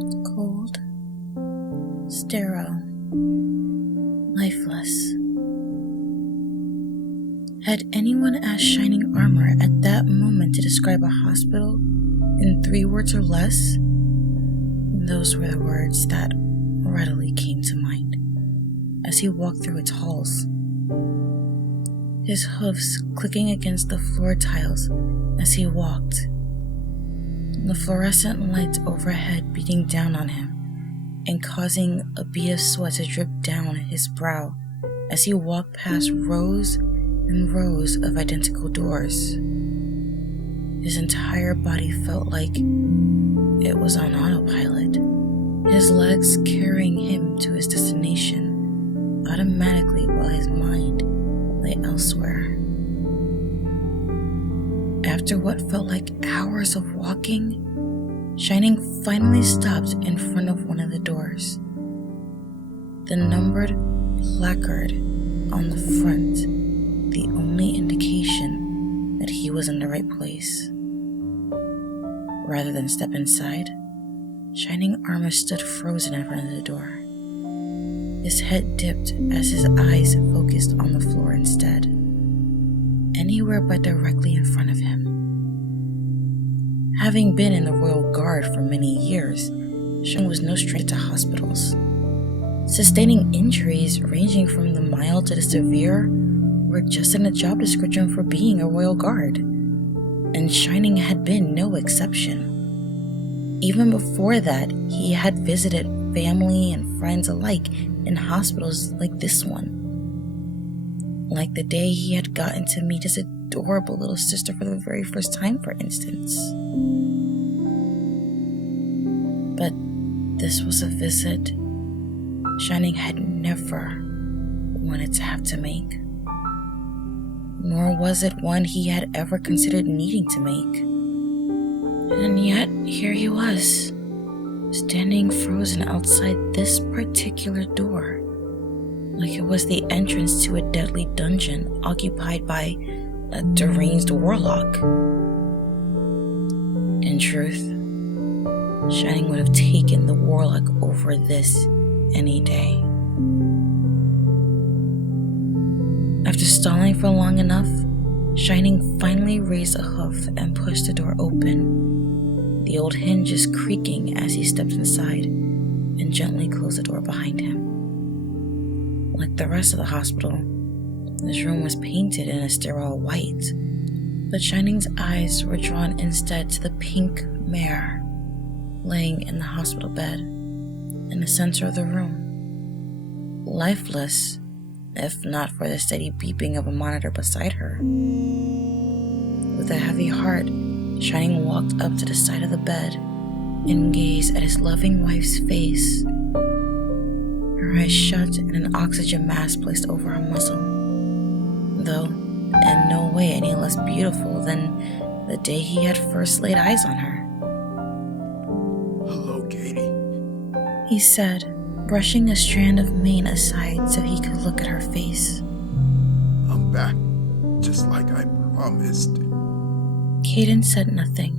Cold, sterile, lifeless. Had anyone asked Shining Armor at that moment to describe a hospital in 3 words or less, those were the words that readily came to mind as he walked through its halls. His hoofs clicking against the floor tiles as he walked, the fluorescent lights overhead beating down on him and causing a bead of sweat to drip down his brow as he walked past rows and rows of identical doors. His entire body felt like it was on autopilot, his legs carrying him to his destination automatically while his mind lay elsewhere. After what felt like hours of walking, Shining finally stopped in front of one of the doors. The numbered placard on the front, the only indication that he was in the right place. Rather than step inside, Shining Armor stood frozen in front of the door. His head dipped as his eyes focused on the floor instead, anywhere but directly in front of him. Having been in the Royal Guard for many years, Shining was no stranger to hospitals. Sustaining injuries ranging from the mild to the severe were just in the job description for being a Royal Guard, and Shining had been no exception. Even before that, he had visited family and friends alike in hospitals like this one. Like the day he had gotten to meet his adorable little sister for the very first time, for instance. But this was a visit Shining had never wanted to have to make. Nor was it one he had ever considered needing to make. And yet, here he was, standing frozen outside this particular door, like it was the entrance to a deadly dungeon occupied by a deranged warlock. In truth, Shining would have taken the warlock over this any day. After stalling for long enough, Shining finally raised a hoof and pushed the door open, the old hinges creaking as he stepped inside and gently closed the door behind him. Like the rest of the hospital, this room was painted in a sterile white, but Shining's eyes were drawn instead to the pink mare laying in the hospital bed in the center of the room, lifeless, if not for the steady beeping of a monitor beside her. With a heavy heart, Shining walked up to the side of the bed and gazed at his loving wife's face, her eyes shut and an oxygen mask placed over her muzzle, though in no way any less beautiful than the day he had first laid eyes on her. "Hello, Katie," he said, brushing a strand of mane aside so he could look at her face. "I'm back, just like I promised." Kaden said nothing,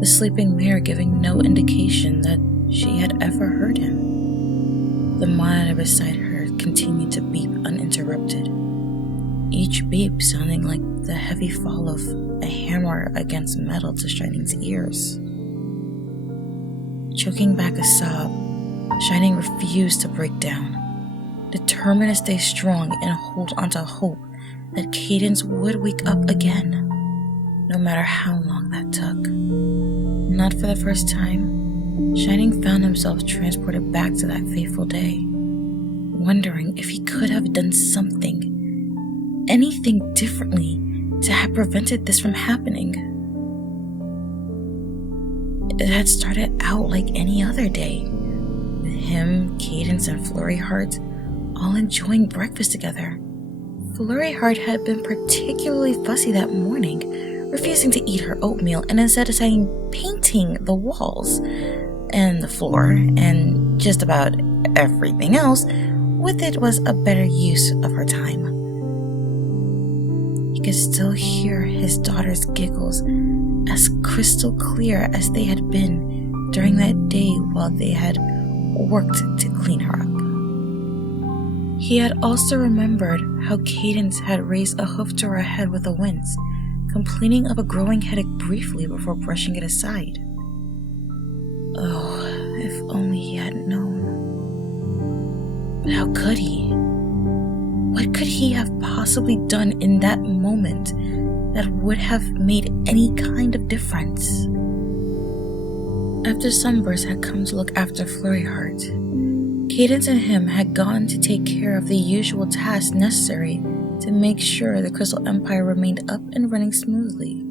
the sleeping mare giving no indication that she had ever heard him. The monitor beside her continued to beep uninterrupted, each beep sounding like the heavy fall of a hammer against metal to Shining's ears. Choking back a sob, Shining refused to break down, determined to stay strong and hold onto hope that Cadence would wake up again, no matter how long that took. Not for the first time, Shining found himself transported back to that fateful day, wondering if he could have done something, anything differently to have prevented this from happening. It had started out like any other day, with him, Cadence, and Flurry Heart all enjoying breakfast together. Flurry Heart had been particularly fussy that morning, refusing to eat her oatmeal and instead deciding painting the walls and the floor and just about everything else with it was a better use of her time. He could still hear his daughter's giggles as crystal clear as they had been during that day while they had worked to clean her up. He had also remembered how Cadence had raised a hoof to her head with a wince, complaining of a growing headache briefly before brushing it aside. Oh, if only he had known. But how could he? What could he have possibly done in that moment that would have made any kind of difference? After Sunburst had come to look after Flurry Heart, Cadence and him had gone to take care of the usual tasks necessary to make sure the Crystal Empire remained up and running smoothly,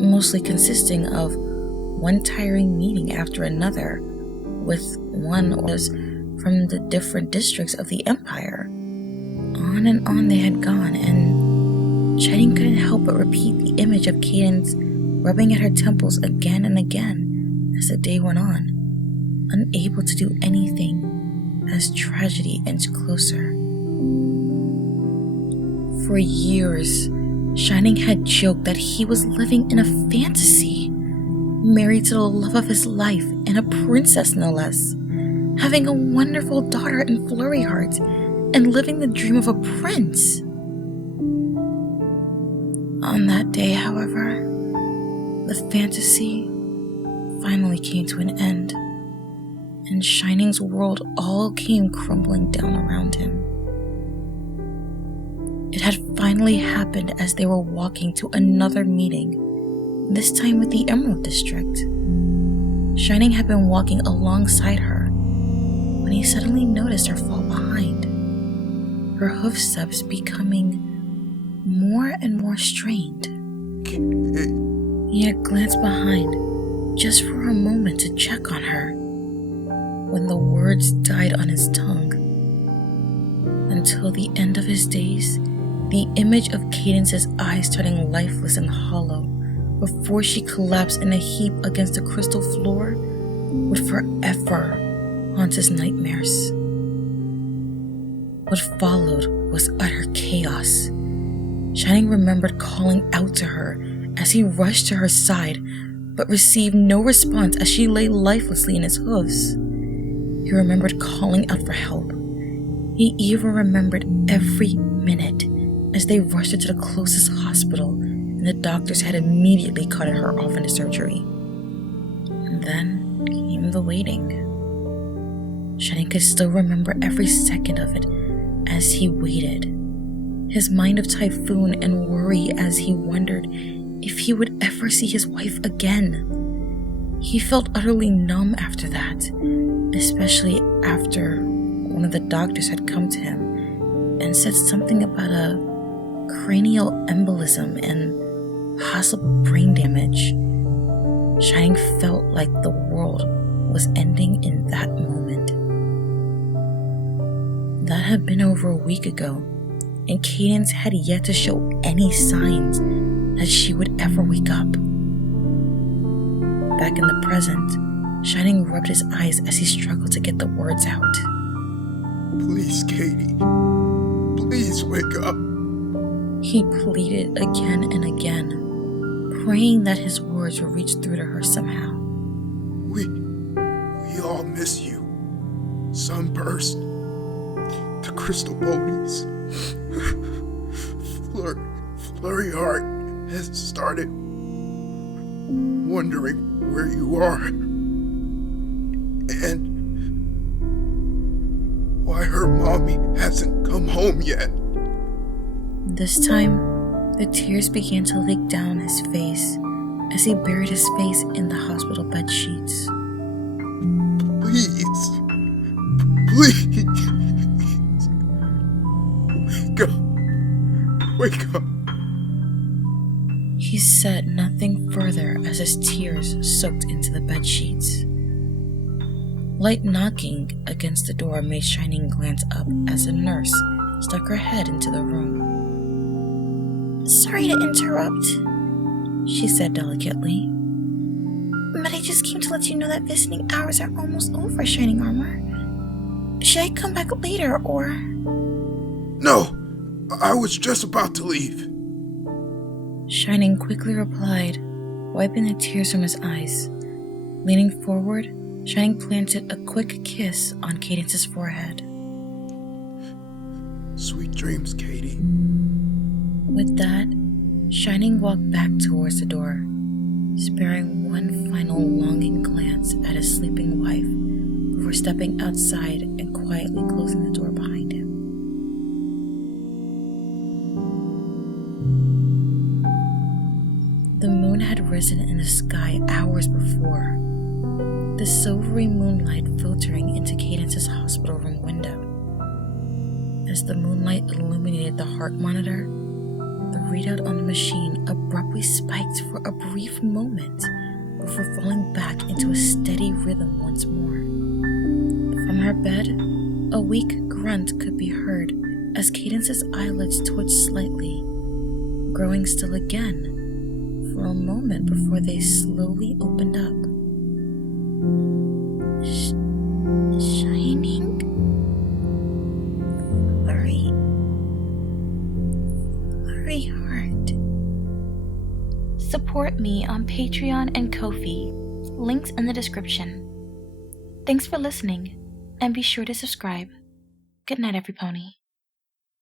mostly consisting of one tiring meeting after another with one from the different districts of the Empire. On and on they had gone, and Shining couldn't help but repeat the image of Cadence rubbing at her temples again and again as the day went on, unable to do anything as tragedy inched closer. For years, Shining had joked that he was living in a fantasy, married to the love of his life and a princess no less, having a wonderful daughter in Flurry Heart, and living the dream of a prince. On that day, however, the fantasy finally came to an end, and Shining's world all came crumbling down around him. It had finally happened as they were walking to another meeting, this time with the Emerald District. Shining had been walking alongside her when he suddenly noticed her fall behind, her hoofsteps becoming more and more strained. He had glanced behind just for a moment to check on her when the words died on his tongue. Until the end of his days, the image of Cadence's eyes turning lifeless and hollow before she collapsed in a heap against the crystal floor would forever haunt his nightmares. What followed was utter chaos. Shining remembered calling out to her as he rushed to her side, but received no response as she lay lifelessly in his hooves. He remembered calling out for help. He even remembered every minute as they rushed her to the closest hospital, and the doctors had immediately carted her off into surgery. And then came the waiting. Shining could still remember every second of it as he waited, his mind of typhoon and worry as he wondered if he would ever see his wife again. He felt utterly numb after that, especially after one of the doctors had come to him and said something about a cranial embolism and possible brain damage. Shining felt like the world was ending in that moment. That had been over a week ago, and Cadence had yet to show any signs that she would ever wake up. Back in the present, Shining rubbed his eyes as he struggled to get the words out. Please, Katie. Please wake up. He pleaded again and again, praying that his words would reach through to her somehow. We all miss you. Sunburst. The Crystal Ponies. Flurry Heart has started wondering where you are. And why her mommy hasn't come home yet. This time, the tears began to leak down his face as he buried his face in the hospital bed sheets. Please. Wake up. He said nothing further as his tears soaked into the bed sheets. Light knocking against the door made Shining glance up as a nurse stuck her head into the room. "Sorry to interrupt," she said delicately, "but I just came to let you know that visiting hours are almost over, Shining Armor. Should I come back later, or..." No, I was just about to leave. Shining quickly replied, wiping the tears from his eyes. Leaning forward, Shining planted a quick kiss on Cadence's forehead. Sweet dreams, Katie. With that, Shining walked back towards the door, sparing one final longing glance at his sleeping wife before stepping outside and quietly closing the door behind him. The moon had risen in the sky hours before, the silvery moonlight filtering into Cadence's hospital room window. As the moonlight illuminated the heart monitor, the readout on the machine abruptly spiked for a brief moment before falling back into a steady rhythm once more. From her bed, a weak grunt could be heard as Cadence's eyelids twitched slightly, growing still again for a moment before they slowly opened up. Shining? Flurry heart. Support me on Patreon and Ko-fi. Links in the description. Thanks for listening, and be sure to subscribe. Good night, every pony.